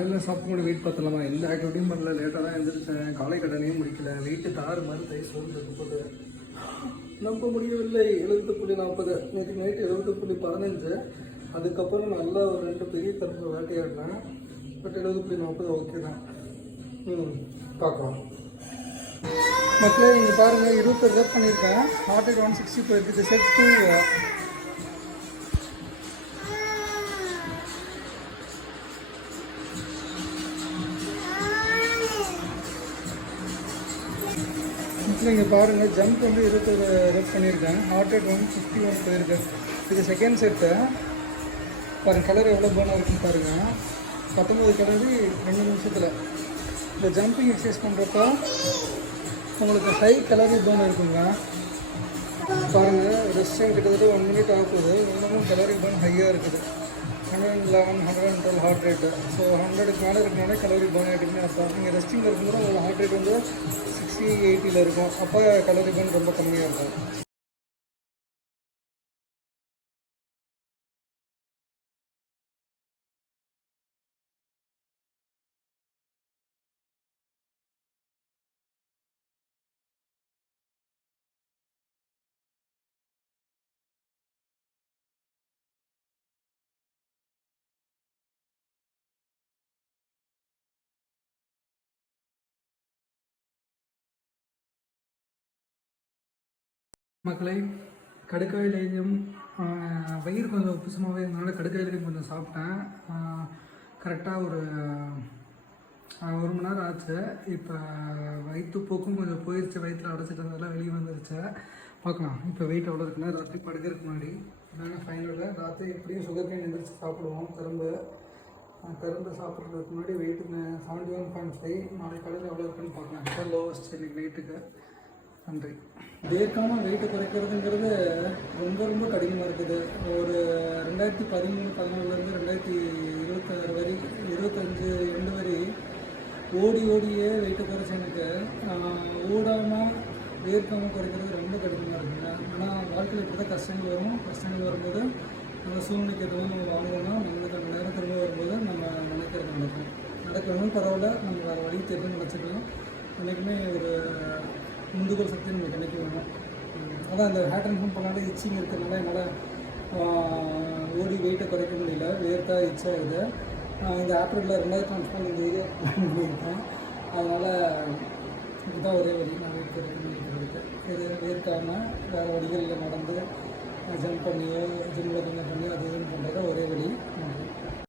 காலையில் சாப்பிட்டு வெயிட் பார்த்தலாமா, எந்த ஆக்டிவிட்டியும் பண்ணல, லேட்டாக தான் எழுந்திரிச்சேன், காலை கடனையும் முடிக்கல, வெயிட்டு தாறு மாதிரி தை சொல்லிட்டு நம்ப முடியவில்லை. 70.40, நேற்று நைட்டு 70.15, அதுக்கப்புறம் நல்லா ஒரு 2 பெரிய கருப்பு வேட்டையாடுறேன். பட் 70.40 ஓகே தான். பார்க்கலாம் மக்களே. இங்கே பாருங்கள், 20 ரெப் பண்ணியிருக்கேன். ஹார்ட் ரேட் 160 போயிருக்குது. செட் 2. இங்கே பாருங்கள், ஜம்ப் வந்து 21 ரெப் பண்ணியிருக்கேன். ஹார்ட் ரேட் 151 போயிருக்கு. இது செகண்ட் செட்டு. பாருங்கள் கலர் எவ்வளோ போனாக இருக்குன்னு பாருங்கள். 19 கலரு 2 நிமிஷத்தில். இந்த ஜம்பிங் எக்ஸசைஸ் பண்ணுறப்போ உங்களுக்கு ஹை கலரி பர்ன் இருக்குங்க. பாருங்கள், ரெஸ்ட் டைம் கிட்டத்தட்ட 1 மினிட் ஆகுது. இன்னமும் கலரி பர்ன் ஹையாக இருக்குது. 111, 112 ஹார்ட் ரேட்டு. ஸோ 100க்கு மேலே இருக்கனாலே கலரி பர்ன் ஆகிட்டுன்னு அர்த்தம். நீங்கள் ரெஸ்டிங்கில் இருக்கும்போது உங்களோட ஹார்ட் ரேட் வந்து 60, 80 இருக்கும். அப்போ கலரி பர்ன் ரொம்ப கம்மியாக இருக்கும். மக்களே, கடுக்காயிலையும் வயிறு கொஞ்சம் உப்புசமாகவே இருந்தனால கடுக்காயிலையும் கொஞ்சம் சாப்பிட்டேன். கரெக்டாக ஒரு 1 மணி நேரம் ஆச்சு. இப்போ வயிற்றுப்போக்கும் கொஞ்சம் போயிடுச்சு. வயிற்றில் அடைச்சிட்டு இருந்ததெல்லாம் வெளியே வந்துருச்சு. பார்க்கலாம் இப்போ வெயிட் எவ்வளோ இருக்குன்னா. ராத்திரி படுக்கிறதுக்கு முன்னாடி நாங்கள் ஃபைனலில் ராத்திரி எப்படியும் சுகர் கேன் எந்திரிச்சு சாப்பிடுவோம். கரும்பு சாப்பிட்றதுக்கு முன்னாடி வெயிட்டுக்கு 71.5. நாளைக்கு காலையில் எவ்வளோ இருக்குன்னு பார்க்கலாம். இப்போ லோவஸ்ட் இன்னைக்கு நைட்டுக்கு. நன்றி. வேர்க்காமல் வெயிட்டை குறைக்கிறதுங்கிறது ரொம்ப ரொம்ப கடினமாக இருக்குது. ஒரு 2013-14 2026 வரை 25 எண்டு வரை ஓடியே வெயிட்டை குறைச்ச எனக்கு ஓடாமல் வேர்க்காமல் குறைக்கிறது ரொம்ப கடினமாக இருக்குங்க. ஆனால் வாழ்க்கையில் இப்படி தான் கஷ்டங்கள் வரும். கஷ்டங்கள் வரும்போது நம்ம சூழ்நிலைக்கு எதுவும் நம்ம வாங்குவோம்னா நம்மளுக்கு அந்த நேரம் திரும்ப வரும்போது நம்ம நினைக்கிறது நடக்கணும். பரவாயில்ல, நம்ம வேறு வழி தெரிஞ்சு நினச்சிக்கலாம். என்றைக்குமே ஒரு முந்துகோல் சக்தி நமக்கு கிடைக்க வேணும். அதான் அந்த ஹேட் அண்ட் ஹோம் பண்ணாலே இச்சிங் இருக்கிறதுனால என்னால் ஓடி வெயிட்டை குறைக்க முடியல. வேர்த்தா இச்சாகுது. இந்த ஆப்ரில் 2000 இந்த ஏரியா பண்ணியிருக்கேன். அதனால் இதுதான் ஒரே வழி நான் வெயிட் குறைக்கிறதுக்கு. இது வேர்க்காமல் வேறு வழிகளில் நடந்து ஜம்ப் பண்ணியோ ஜிம்மில் கொஞ்சம் பண்ணியோ அது இதுன்னு பண்ணுறது ஒரே வழி.